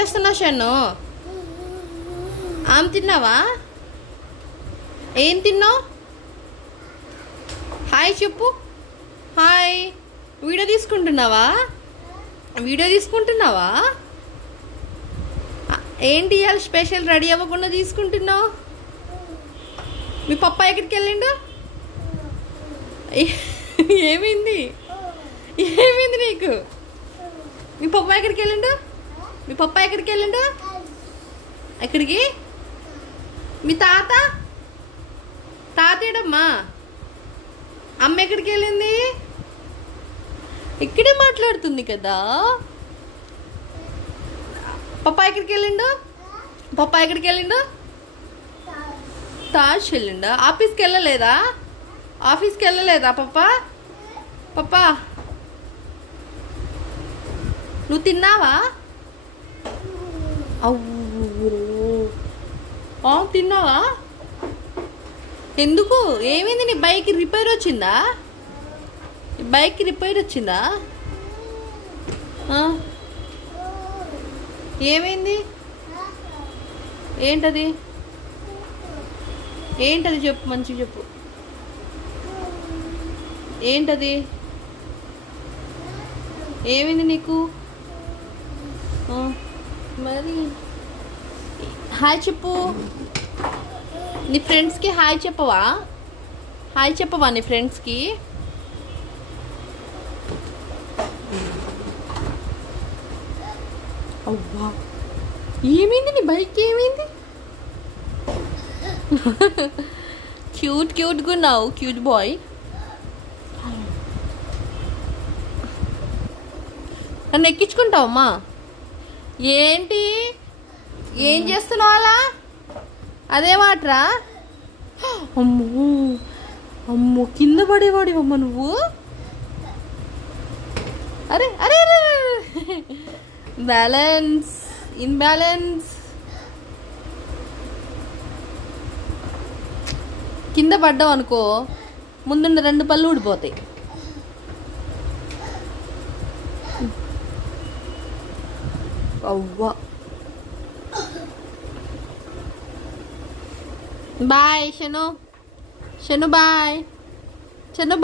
చేస్తున్నావు షన్ను? ఆమె తిన్నావా? ఏం తిన్నావు? హాయ్ చెప్పు. హాయ్. వీడియో తీసుకుంటున్నావా? ఏంటి ఇవాళ స్పెషల్ రెడీ అవ్వకుండా తీసుకుంటున్నావు? మీ పప్పా ఎక్కడికి వెళ్ళిండు? ఏమైంది నీకు? మీ పప్పా ఎక్కడికి వెళ్ళిండు? ఎక్కడికి? మీ తాత ఏడమ్మా? అమ్మ ఎక్కడికి వెళ్ళింది? ఇక్కడే మాట్లాడుతుంది కదా. పప్పా ఎక్కడికి వెళ్ళిండు? తాజ్ వెళ్ళిండా? ఆఫీస్కి వెళ్ళలేదా పప్పా? నువ్వు తిన్నావా? తిన్నావా? ఎందుకు? ఏమైంది? నీ బైక్ రిపేర్ వచ్చిందా? ఏమైంది? ఏంటది చెప్పు, మంచిగా చెప్పు. ఏంటది? ఏమైంది నీకు? మరి హాయ్ చెప్పు. నీ ఫ్రెండ్స్కి హాయ్ చెప్పవా? నీ ఫ్రెండ్స్కి? అవ్వా, ఏమైంది? నీ బైక్ ఏమైంది? క్యూట్గా ఉన్నావు, క్యూట్ బాయ్. నన్ను ఎక్కించుకుంటావమ్మా? ఏంటి? ఏం చేస్తున్నావు అలా? అదే మాట్రా? అమ్మో కింద పడేవాడివమ్మా నువ్వు. అరే ఇన్బ్యాలెన్స్. కింద పడ్డావు అనుకో, ముందున్న 2 పళ్ళు ఊడిపోతాయి. అవ్వా. బాయ్ షను.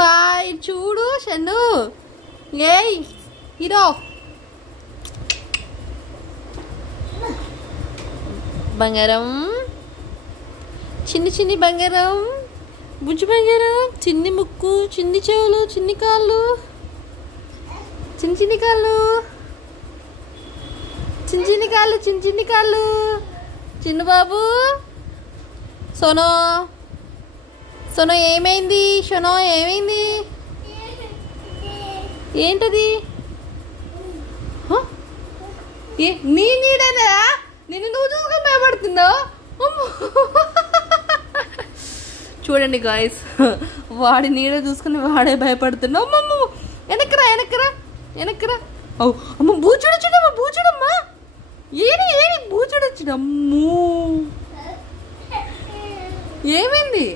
బాయ్ చూడు షను. ఏయ్ హీరో. బంగారం, చిన్ని బంగారం, బుజ్జి బంగారం. చిన్ని ముక్కు, చిన్ని చెవులు, చిన్ని కాళ్ళు, చిన్ని కాళ్ళు. చిన్న బాబు. సోనో ఏమైంది? ఏంటది? నీ నీడేనా? నిన్ను నువ్వు చూసుకొని భయపడుతున్నావు. చూడండి గాయస్, వాడి నీడ చూసుకుని వాడే భయపడుతున్నావు. వెనక్కరా. అమ్మ బూచుడమ్మా. ఏది బూచుడొచ్చుడు? అమ్మో ఏమైంది?